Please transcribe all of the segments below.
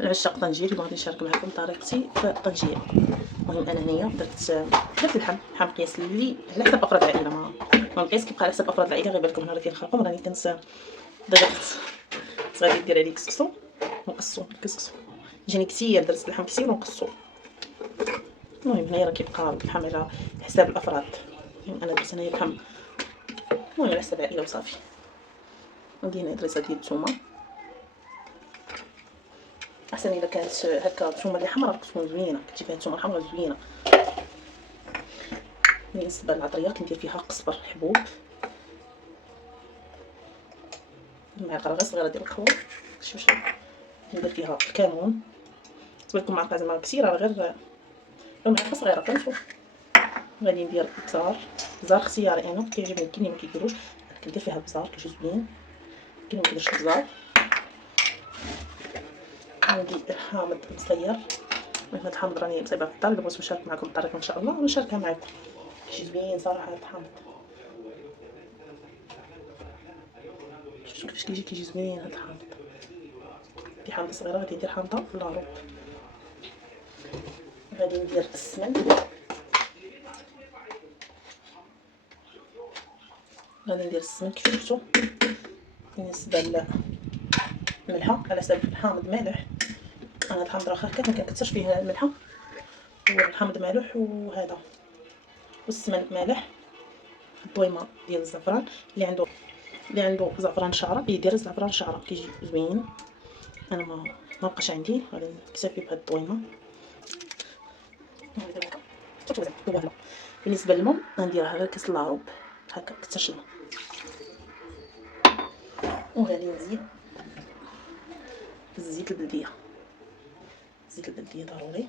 العشاق طنجير اللي غادي نشارك معكم طريقتي في الطنجير. المهم انا هنايا درت اللحم مقياس اللي على حسب افراد العائله، ما المقياس كيبقى على حسب افراد العائله. غير بالكم هنا راه كنخلقهم، راني ضغطت غادي ندير عليه كسكسو ونقصو الكسكسو، جاني كثير، درت اللحم كثير ونقصو. المهم هنايا راه كيبقى اللحم على حساب الافراد، يعني انا درت هنايا اللحم المهم على حساب العائله وصافي. ندير هنا دريسه ديال الثومه، احسن الا كانت هكا الثومه اللي حمراء تكون زوينه، كتجي فيها الثومه الحمراء زوينه. بالنسبه للعطريه كندير فيها قزبر حبوب، معلقه صغيره ديال القهوه، شوشه، ندير فيها الكمون، تبان معلقه زعما كثيره، غير معلقه صغيره فهمتوا. غادي ندير بزار اختياري، انا كيعجبني كاين اللي ما كيديروش، كندير فيها البزار كيجي زوين، كاين ما كيديرش البزار. عندي حامض مصير، المهم هاد الحامض راني مصايبه في الدار، بغيت نشارك معكم الطريقه ان شاء الله ونشاركها معكم. كيجي زوين صراحه هاد الحامض، شوفوا كيفاش كيجي زوين هاد الحامض. في حامضه صغيره غادي ندير حامضه لاروب. غادي ندير السمن، كيف شفتوا. بالنسبه للملحه على حسب الحامض مالح، انا الحامض راه هكا ما كنكثرش فيه الملحه، والحامض مالح وهذا والسمن مالح. الطويمه ديال الزعفران، اللي عنده زعفران شعره يدير زعفران شعره كيجي زوين. انا ما بقاش عندي، غادي نكتفي بهاد الطويمه. بالنسبه للماء غنديرها غير كاس لاروب هكا، كثرش الماء. وغادي نزيد الزيت البلديه، ضروري.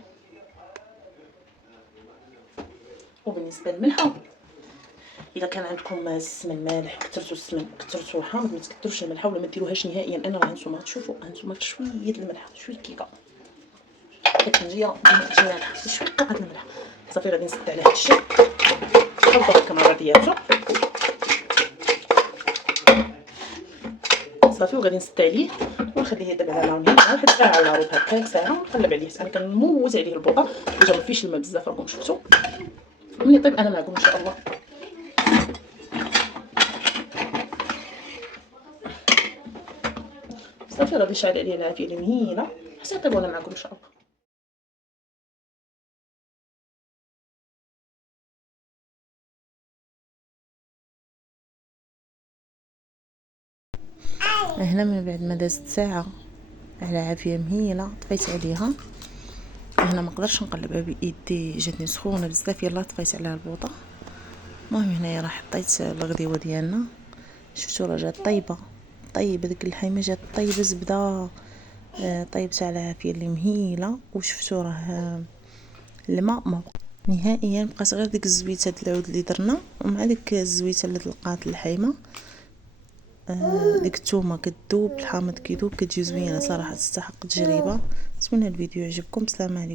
وبالنسبه للملحه، اذا كان عندكم السمن مالح كثرتوا السمن، كثرتوا الحامض، ما تكثروش الملحه ولا ما ديروهاش نهائيا. انا راه هانتوما تشوفوا، هانتوما شويه الملحه، شويه كيكه الطنجيه كتجي مالحه، شويه قطعه الملح صافي. غادي نسد على هذا الشيء، نخلطو هكا مع بعضياتو صافي. وغادي نسد عليه ونخليه يطيب على نار هاديه واحد ساعه على النار هكا، ساعه ونقلب عليه. انا كنموز عليه البوطه باش ما فيش الماء بزاف، راكم شفتوا. ملي يطيب انا معكم ان شاء الله. صافي غادي نشعل عليه العافيه المهيله حتى يطيب وانا معكم ان شاء الله. هنا من بعد ما دازت ساعه على عافيه مهيله طفيت عليها. هنا ما نقدرش نقلبها بايدي، جاتني سخونه بزاف، يلا طفيت عليها البوطه. المهم هنايا راه حطيت الغديوه ديالنا، شفتوا راه جات طيبه ديك اللحيمه، جات طيبه زبده، طيبت على عافيه اللي مهيله. وشفتوا راه الماء ما نهائيا، بقات غير ديك الزويته د العود اللي درنا ومع ديك الزويته اللي طلقات اللحيمه. ديك الثومه كتذوب، الحامض كيذوب، كتجي زوينه صراحه، تستحق التجربه. نتمنى الفيديو يعجبكم. سلام عليكم.